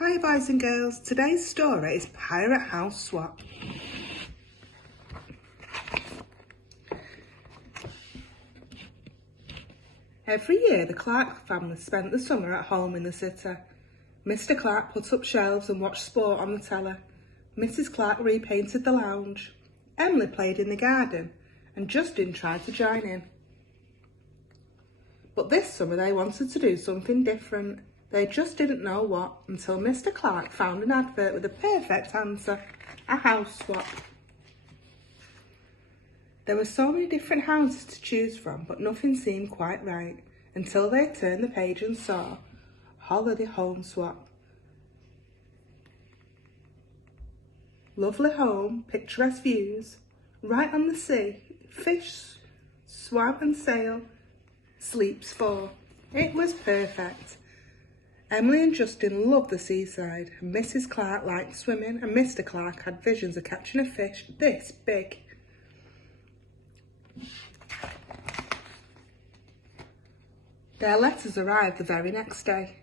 Hi boys and girls, today's story is Pirate House Swap. Every year the Clark family spent the summer at home in the city. Mr. Clark put up shelves and watched sport on the telly. Mrs. Clark repainted the lounge. Emily played in the garden and Justin tried to join in. But this summer they wanted to do something different. They just didn't know what until Mr. Clark found an advert with a perfect answer, a house swap. There were so many different houses to choose from, but nothing seemed quite right until they turned the page and saw holiday home swap. Lovely home, picturesque views, right on the sea, fish, swam and sail, sleeps for. It was perfect. Emily and Justin loved the seaside, and Mrs. Clark liked swimming, and Mr. Clark had visions of catching a fish this big. Their letters arrived the very next day.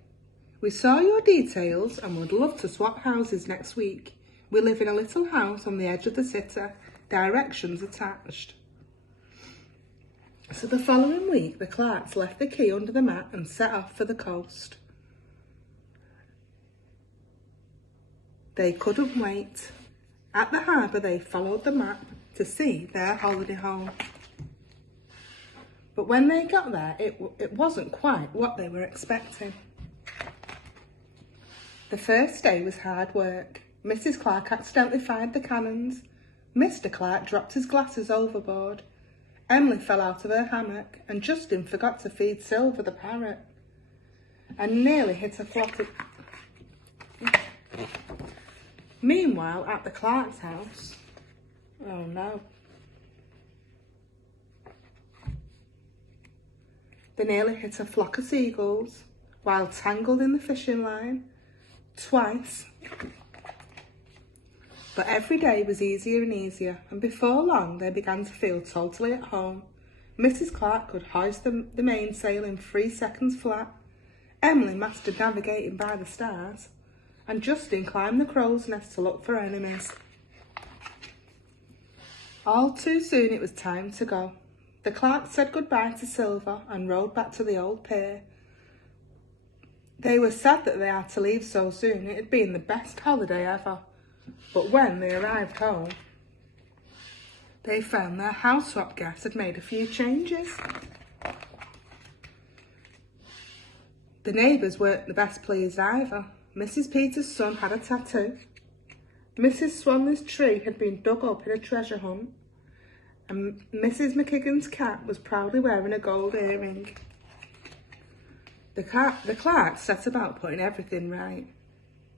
We saw your details and would love to swap houses next week. We live in a little house on the edge of the city. Directions attached. So the following week, the Clarks left the key under the mat and set off for the coast. They couldn't wait. At the harbour, they followed the map to see their holiday home. But when they got there, it wasn't quite what they were expecting. The first day was hard work. Mrs. Clark accidentally fired the cannons. Mr. Clark dropped his glasses overboard. Emily fell out of her hammock, and Justin forgot to feed Silver the parrot and nearly hit a flock of... Meanwhile, at the Clark's house, oh no, they nearly hit a flock of seagulls while tangled in the fishing line twice. But every day was easier and easier, and before long they began to feel totally at home. Mrs. Clark could hoist the mainsail in 3 seconds flat. Emily mastered navigating by the stars, and Justin climbed the crow's nest to look for enemies. All too soon it was time to go. The Clarks said goodbye to Silver and rowed back to the old pier. They were sad that they had to leave so soon. It had been the best holiday ever. But when they arrived home, they found their house swap guest had made a few changes. The neighbours weren't the best pleased either. Mrs. Peter's son had a tattoo. Mrs. Swanley's tree had been dug up in a treasure hunt. And Mrs. McKigan's cat was proudly wearing a gold earring. The Clarks set about putting everything right.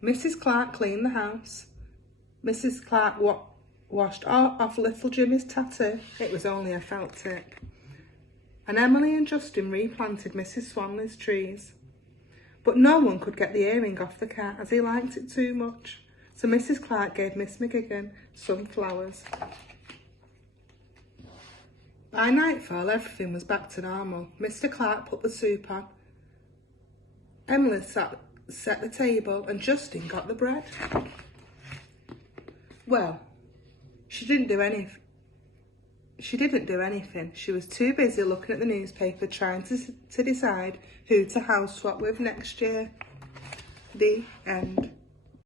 Mrs. Clark cleaned the house. Mrs. Clark washed off little Jimmy's tattoo. It was only a felt tip. And Emily and Justin replanted Mrs. Swanley's trees. But no one could get the earring off the cat as he liked it too much. So Mrs. Clark gave Miss McGigan some flowers. By nightfall, everything was back to normal. Mr. Clark put the soup on. Emily set the table and Justin got the bread. Well, she didn't do anything. She was too busy looking at the newspaper trying to decide who to house swap with next year. The end.